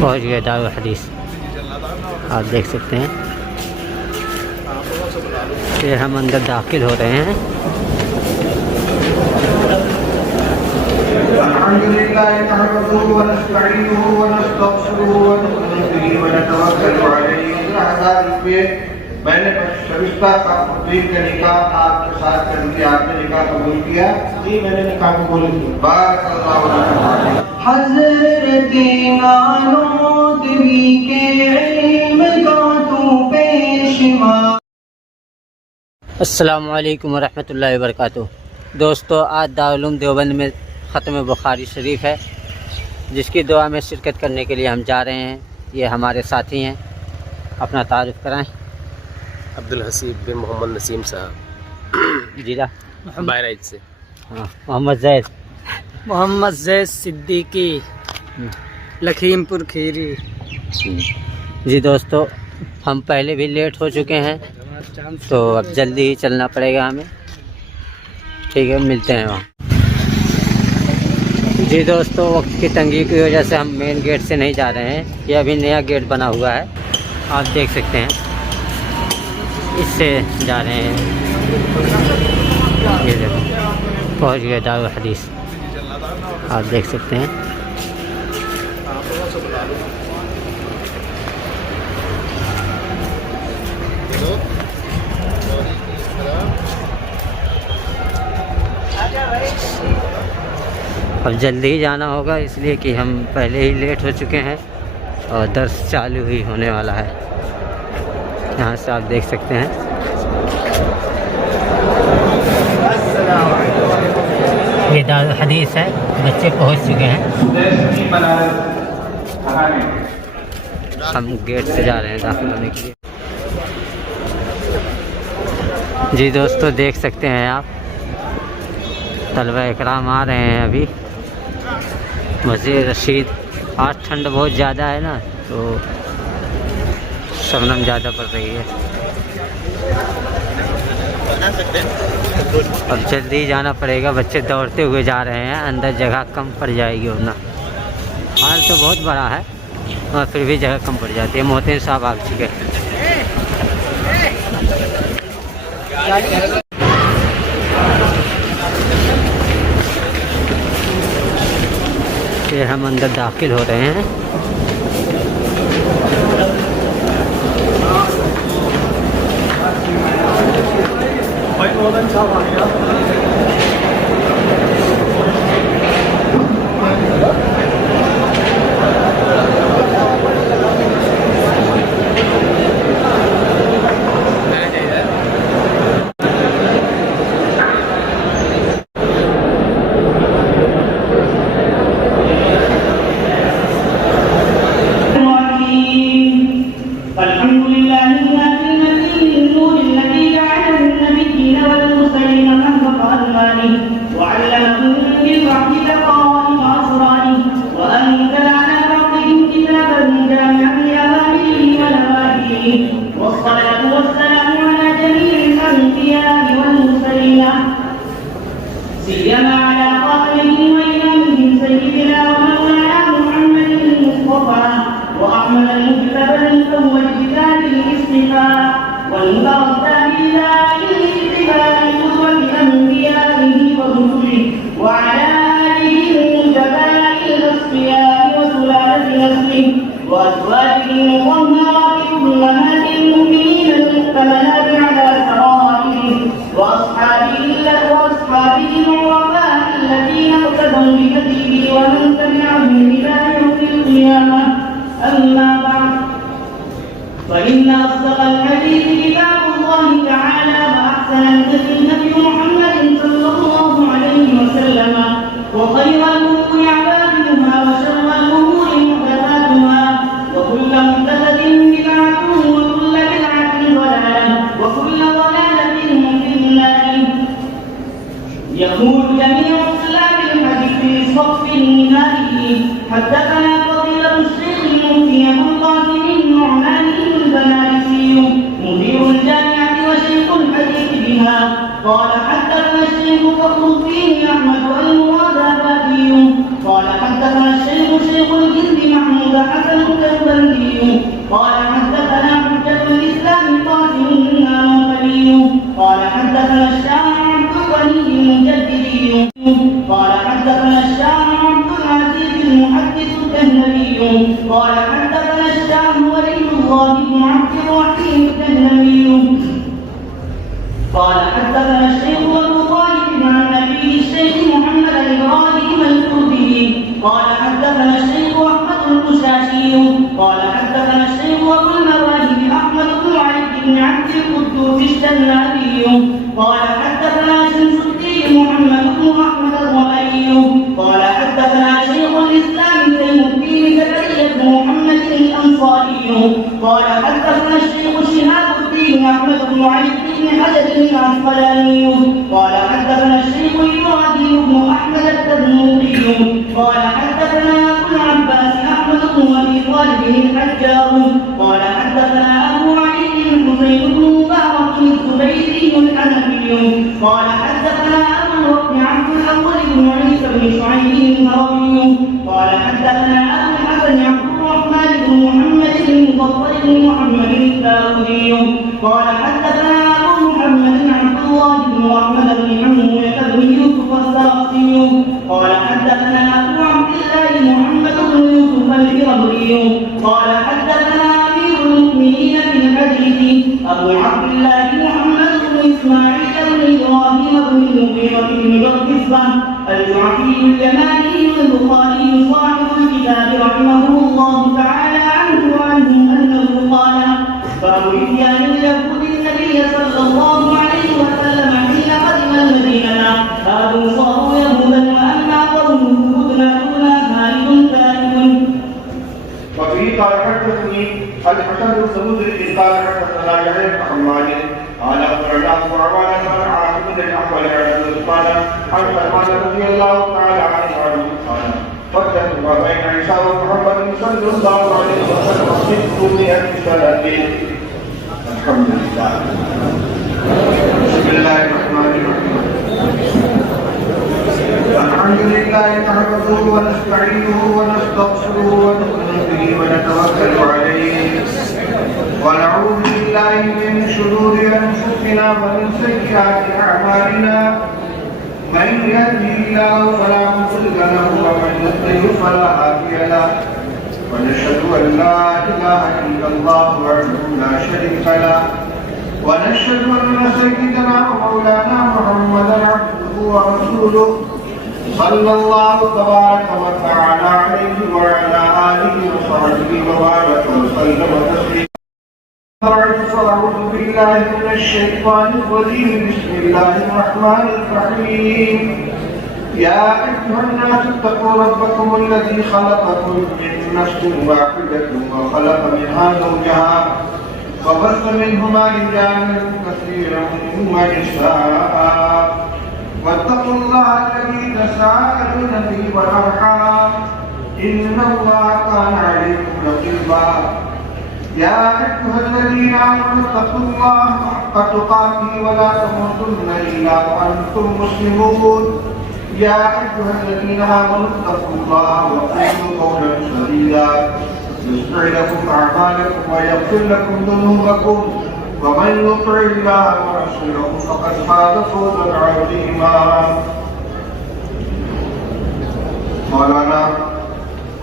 پہنچ گئے دارالحدیث. آپ دیکھ سکتے ہیں کہ ہم اندر داخل ہو رہے ہیں. الحمد لله نحمده ونستعينه ونستغفره ونؤمن به ونتوكل عليه. میں نے شگفتہ کا خطیب کا نکاح آپ کے ساتھ کر دیا. آپ نے نکاح قبول کیا؟ جی میں نے نکاح قبول کیا. بارک اللہ علیہ. حضرت نانودوی کے علم کا تو پیشوا. السلام علیکم ورحمۃ اللہ وبرکاتہ. دوستو آج دارالعلوم دیوبند میں ختم بخاری شریف ہے، جس کی دعا میں شرکت کرنے کے لیے ہم جا رہے ہیں. یہ ہمارے ساتھی ہیں، اپنا تعارف کرائیں. عبدالحسیب بن محمد نسیم صاحب، جیلا بہرائچ سے. ہاں، محمد زید صدیقی، لکھیم پور کھیری. جی دوستو، ہم پہلے بھی لیٹ ہو چکے ہیں تو اب جلدی ہی چلنا پڑے گا ہمیں. ٹھیک ہے، ملتے ہیں وہاں. جی دوستو، وقت کی تنگی کی وجہ سے ہم مین گیٹ سے نہیں جا رہے ہیں. یہ ابھی نیا گیٹ بنا ہوا ہے، آپ دیکھ سکتے ہیں. اس سے جا رہے ہیں. یہ دیکھو پہنچ گئے دارالحدیث. آپ دیکھ سکتے ہیں. اب جلدی ہی جانا ہوگا، اس لیے کہ ہم پہلے ہی لیٹ ہو چکے ہیں اور درس چالو ہی ہونے والا ہے. یہاں سے آپ دیکھ سکتے ہیں. یہ دارالحدیث ہے، بچے پہنچ چکے ہیں. ہم گیٹ سے جا رہے ہیں داخل ہونے کے لیے. جی دوستو، دیکھ سکتے ہیں آپ طلبہ اکرام آ رہے ہیں ابھی. مسجد رشید. آج ٹھنڈ بہت زیادہ ہے نا، تو شبنم زیادہ پڑ رہی ہے. اب جلدی جانا پڑے گا. بچے دوڑتے ہوئے جا رہے ہیں، اندر جگہ کم پڑ جائے گی ورنہ. حال تو بہت بڑا ہے اور پھر بھی جگہ کم پڑ جاتی ہے. محتین صاحب آ چکے ہیں. ہم اندر داخل ہو رہے ہیں. فإن أصدق الحديث كتاب الله تعالى وأحسن الهدي هدي محمد صلى الله عليه وسلم وخير الأمور عبادتها وشر الأمور محدثاتها وكل محدثة بدعة وكل بدعة ضلالة وكل ضلالة في النار. يقول جميع طلاب الحديث في صف النهائي حدثنا فضيلة الشيخ المفتي أبو القاسم النعماني البنارسي مدير الجامعة وشيخ الحديث بها قال قال حدثنا حجة الإسلام قاسم النوفلي قال حدثنا الشاعر عبد الغني المجددي قال حدثنا الشاعر عبد العزيز المحدث الكهنبي قال حدثنا الشاعر ولي الله بن عبد الرحيم الكهنبي قال حدثنا الشيخ ابو طالب عن ابي الشيخ محمد ابراهيم الكردي قال حدثنا الشيخ احمد القشاشي قال حدثنا الشيخ ابو المواهب احمد بن علي بن عبد القدوس الشنابي قال حدثنا شمس الدين محمد بن احمد الرملي قال حدثنا شيخ الاسلام تيم الدين زكريا بن محمد الانصاري قال حدثنا الشيخ شهاب الدين احمد بن علي بن حجر العسقلاني قال حدثنا الشيخ ابراهيم بن احمد التبنوقي قال حدثنا ابو العباس احمد بن ابي طالب الحجار قال حدثنا ابو علي الحسين بن مبارك الزبيدي الحنفي قال حدثنا ابو الركن عبد الاول بن عيسى بن شعيب الهروي قال حدثنا ابو الحسن عبد الرحمن بن محمد بن مفضل بن محمد الداودي قال حدثنا ابو محمد عبد الله بن احمد بن حمويه بن يوسف السرخسي قال حدثنا ابو عبد الله محمد بن يوسف الهرمي قال حدثنا امير المؤمنين في الحديث ابو عبد الله محمد بن اسماعيل بن ابراهيم بن المغيرة بن جرجسبة الجعفي اليماني البخاري صاحب الكتاب رحمه الله تعالى عنه وعنه انه قال باب اتيان اليهود النبي صلى الله عليه وسلم حين قدم المدينه قالوا صاروا يهودا واما قومه هدنا دون خالد ثالث. وفي قال حدثني الحسن بن سمودري قال حدثنا يحيى بن حماد قال اخبرنا ابو عوانه عن عاصم بن الاحول عن عثمان عن سلمان رضي الله تعالى عنه قال فتح ما بين عيسى ومحمد صلى الله عليه وسلم 600 سنه. الحمد لله. بسم الله الرحمن الرحيم. الحمد لله نحمده ونستعينه ونستغفره ونؤمن به ونتوكل عليه ونعوذ بالله من شرور انفسنا ومن سيئات اعمالنا من يهده الله فلا مضل له ومن يضلل فلا هادي له ونشهد ان لا اله الا الله وحده لا شريك له ونشهد ان سيدنا ومولانا محمدا عبده ورسوله صلى الله تبارك وتعالى عليه وعلى اله وصحبه وبارك وسلم تسليما. فاعوذ بالله من الشيطان الرجيم. بسم الله الرحمن الرحيم. يا ايها الناس اتقوا ربكم الذي خلقكم من نفس واحده وخلق منها زوجها وبث منهما رجالا كثيرا ونساء واتقوا الله الذي تساءلون به والارحام ان الله كان عليكم رقيبا. يا ايها الذين امنوا اتقوا الله حق تقاته ولا تموتن الا وانتم مسلمون. يا ايها الذين امنوا اتقوا الله وقولوا قولا سديدا يصلح لكم اعمالكم ويغفر لكم ذنوبكم ومن يطع الله ورسوله فقد فاز فوزا عظيما. مولانا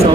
100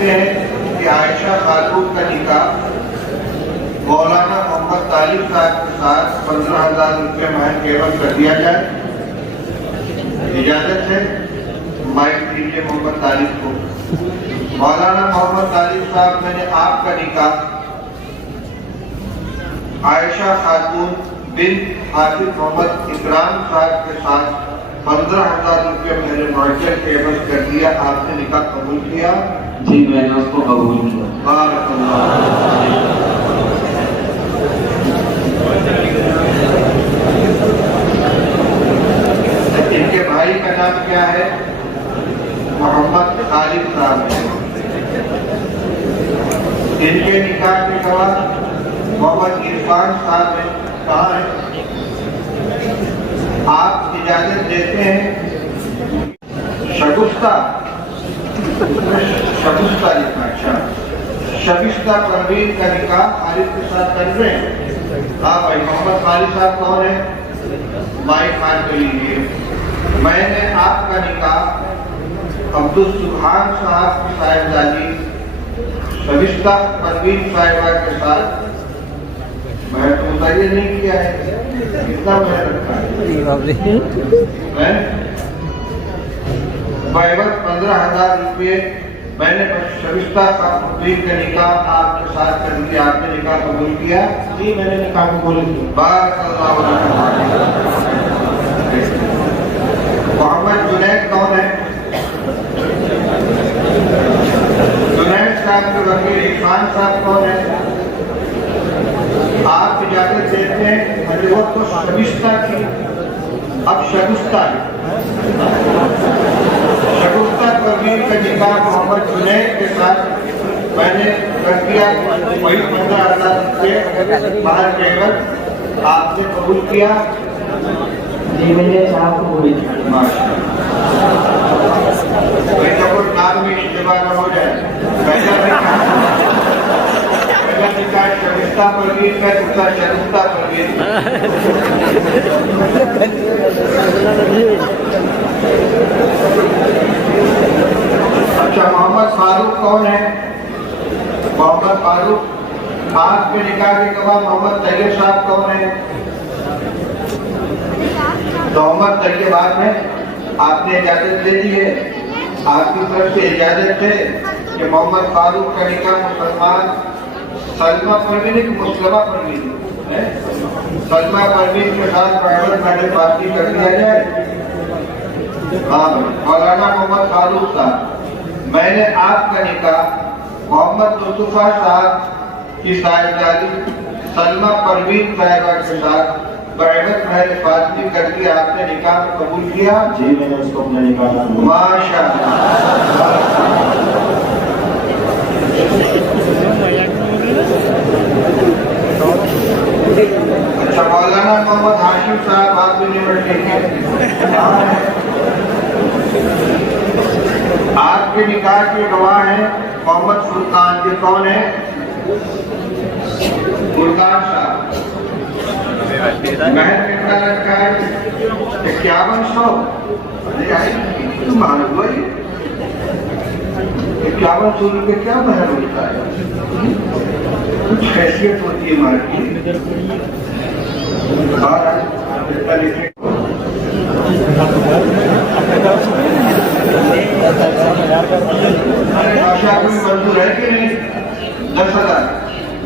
دیتے ہیں کہ عائشہ خاتون کا نکاح مولانا محمد طالب صاحب کے ساتھ 15,000 روپے مہر کے عوض کر دیا جائے. اجازت ہے؟ مائک دیجیے محمد طالب کو. مولانا محمد طالب صاحب، میں نے آپ کا نکاح عائشہ خاتون بنت حافظ محمد اکرام صاحب کے ساتھ 15,000 روپے میرے معجل کے عوض کر دیا. آپ نے نکاح قبول کیا؟ جی میں نے اس کو قبول کیا. بارک اللہ. ان کے بھائی کا نام کیا ہے؟ محمد خالد صاحب ہے. ان کے نکاح کے گواہ محمد عرفان صاحب ہیں. کہاں ہے؟ آپ اجازت دیتے ہیں؟ شگفتہ لکھا. اچھا، شگفتہ پروین کا نکاح خالد کے ساتھ کر رہے ہیں. ہاں بھائی، محمد خالد صاحب کون ہے؟ مائک خان کر لیجیے. میں نے آپ کا نکاح عبدالسبحان صاحب کی صاحبزادی شگفتہ پروین صاحبہ کے ساتھ میں تو متعین نہیں کیا ہے. کتنا میں رکھا ہے؟ بعوض 15,000 روپے میں نے شگفتہ پروین کا نکاح آپ کے ساتھ کر دیا. آپ نے نکاح قبول کیا؟ جی میں نے نکاح قبول کیا. بارک اللہ علیہ. محمد جنید کون ہے؟ جنید صاحب کے وکیل عرفان صاحب کون ہے؟ آپ اجازت دیتے ہیں؟ وہ تو شگفتہ کی، اب شگفتہ پروین کا نکاح محمد جنید کے ساتھ میں نے کر دیا. وہی 15,000 روپے باہر کے عوض آپ نے قبول کیا؟ جی میں نے صاحب قبول کیا. بھائی جب نام میں اشتباہ نہ ہو جائے. پہلا نکاح شگفتہ پروین کا، دوسرا شگفتہ پروین. اچھا، محمد فاروق کون ہے؟ محمد فاروق. آپ کے نکاح کے گواہ محمد طیب صاحب کون ہے؟ محمد طیب آپ ہیں. آپ نے اجازت دے دی ہے؟ آپ کی طرف سے اجازت ہے کہ محمد فاروق کا نکاح مسلمان سلمہ پروین کی مسلمہ پروین سلمہ پروین کے ساتھ بعوض مہر فاطمی کر دیا جائے. ہاں، مولانا محمد فاروق صاحب، میں نے آپ کا نکاح محمد مصطفیٰ صاحب کی صاحبزادی سلمہ پروین صاحبہ کے ساتھ بعوض مہر فاطمی کر کے آپ نے نکاح قبول کیا؟ جی میں نے اس کو اپنا نکاح قبول. ماشاء اللہ. اچھا، مولانا محمد ہاشم صاحب آپ یونیورسٹی کے، آپ کے نکاح کے گواہ ہیں محمد فرقان. کے کون ہے؟ فرقان صاحب. مہر کتنا لگتا ہے؟ 5100. معلوم ہوئی 5100 روپے کیا مہر ہوتا ہے؟ کچھ حیثیت ہوتی ہے مارکیٹ. منظور ہے کہ نہیں؟ 10,000.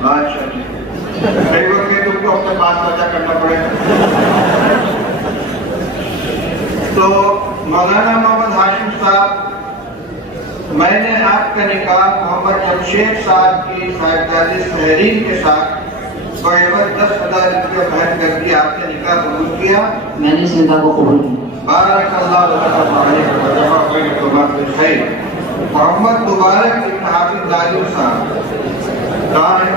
اچھا، تم کو اپنے پاس بچا کرنا پڑے گا. تو مولانا محمد ہاشم صاحب، میں نے آپ کا نکاح محمد جمشید صاحب کی صاحبزادی سہرین کے ساتھ بعوض 10,000 روپے مہر کر دیا. آپ نے نکاح قبول کیا؟ میں نے اس نکاح کو قبول کیا. بارک اللہ علیہ. محمد مبارک ابن حافظ ظالم صاحب کہاں ہے؟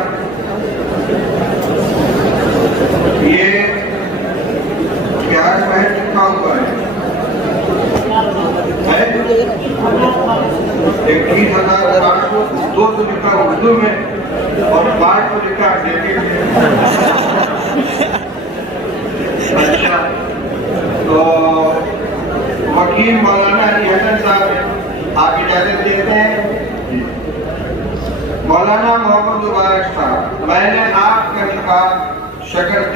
یہ پیاز مہر کتنا ہوا ہے؟ 21,800. 200 لکھا اردو میں اور 500 لکھا انگریزی میں. اچھا، تو وکیل مولانا علی حسن صاحب، آپ اجازت دیتے ہیں؟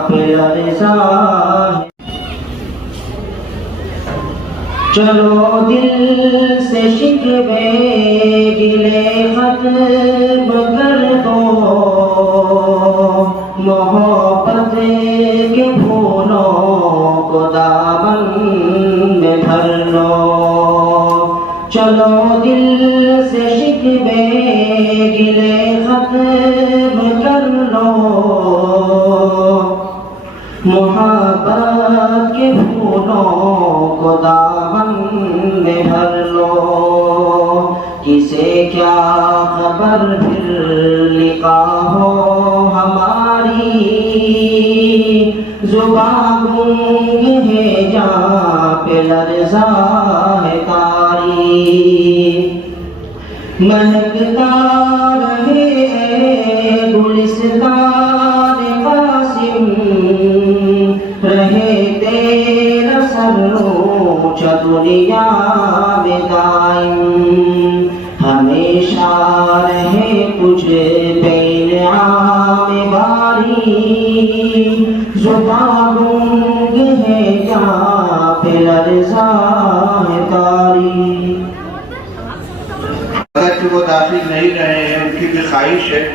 پہ لرزاں ہے چلو دل سے شکوے گلے ختم کر دو محبت کے پھولوں کو دامن میں بھر لو چلو دل سے شکوے گلے ختم کر لو محبت کے پھولوں کو دامن میں بھر لو کسے کیا خبر پھر لقا ہو ہماری زبان گونگ ہے جہاں پہ لرزاں ہے تاری مہکتا رہے گلستان قاسم رہے تیرا سر اونچا دنیا میں دائم ہمیشہ رہے تجھ پہ انعام باری زبان گونگ ہے جہاں پہ لرزاں ہے تاری اگرچہ وہ داخل نہیں رہے ہیں ان کی بھی خواہش ہے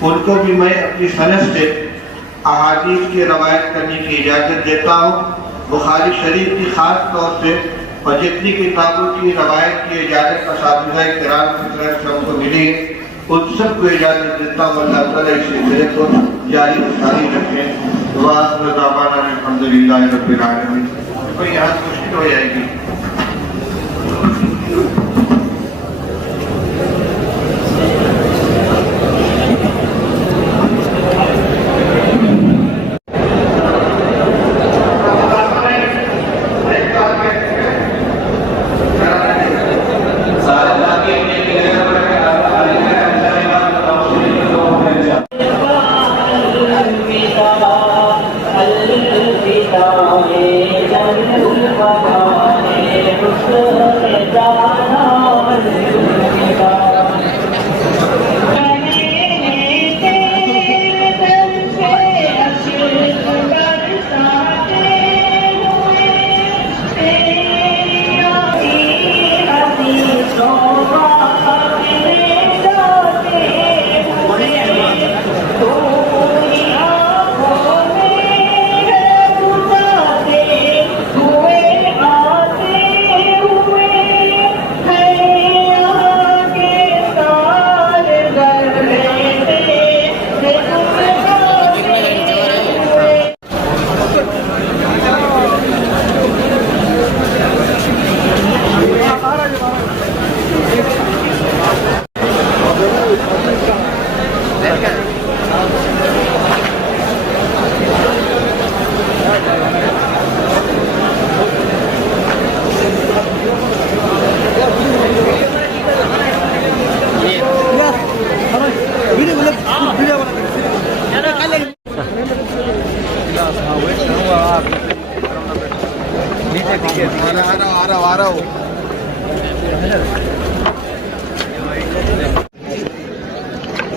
ان کو بھی میں اپنی سند سے احادیث کی روایت کرنے کی اجازت دیتا ہوں بخاری شریف کی خاص طور سے اور جتنی کتابوں کی روایت کی اجازت اساتذہ کرام کی طرف سے ہم کو ملی ہے ان سب کو اجازت دیتا ہوں اللہ تعالیٰ اس سلسلے کو جاری و ساری رکھیں وآخر دعوانا الحمدللہ رب العالمین کوئی یہاں مشکل ہو جائے گی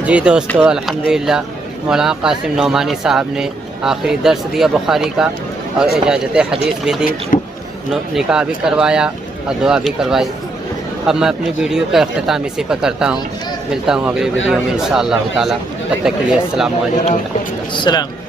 جی دوستو الحمدللہ مولانا قاسم نعمانی صاحب نے آخری درس دیا بخاری کا اور اجازت حدیث بھی دی نکاح بھی کروایا اور دعا بھی کروائی اب میں اپنی ویڈیو کا اختتام اسی پر کرتا ہوں ملتا ہوں اگلی ویڈیو میں انشاءاللہ تعالی تب تک کے لیے السلام علیکم ورحمۃ اللہ السلام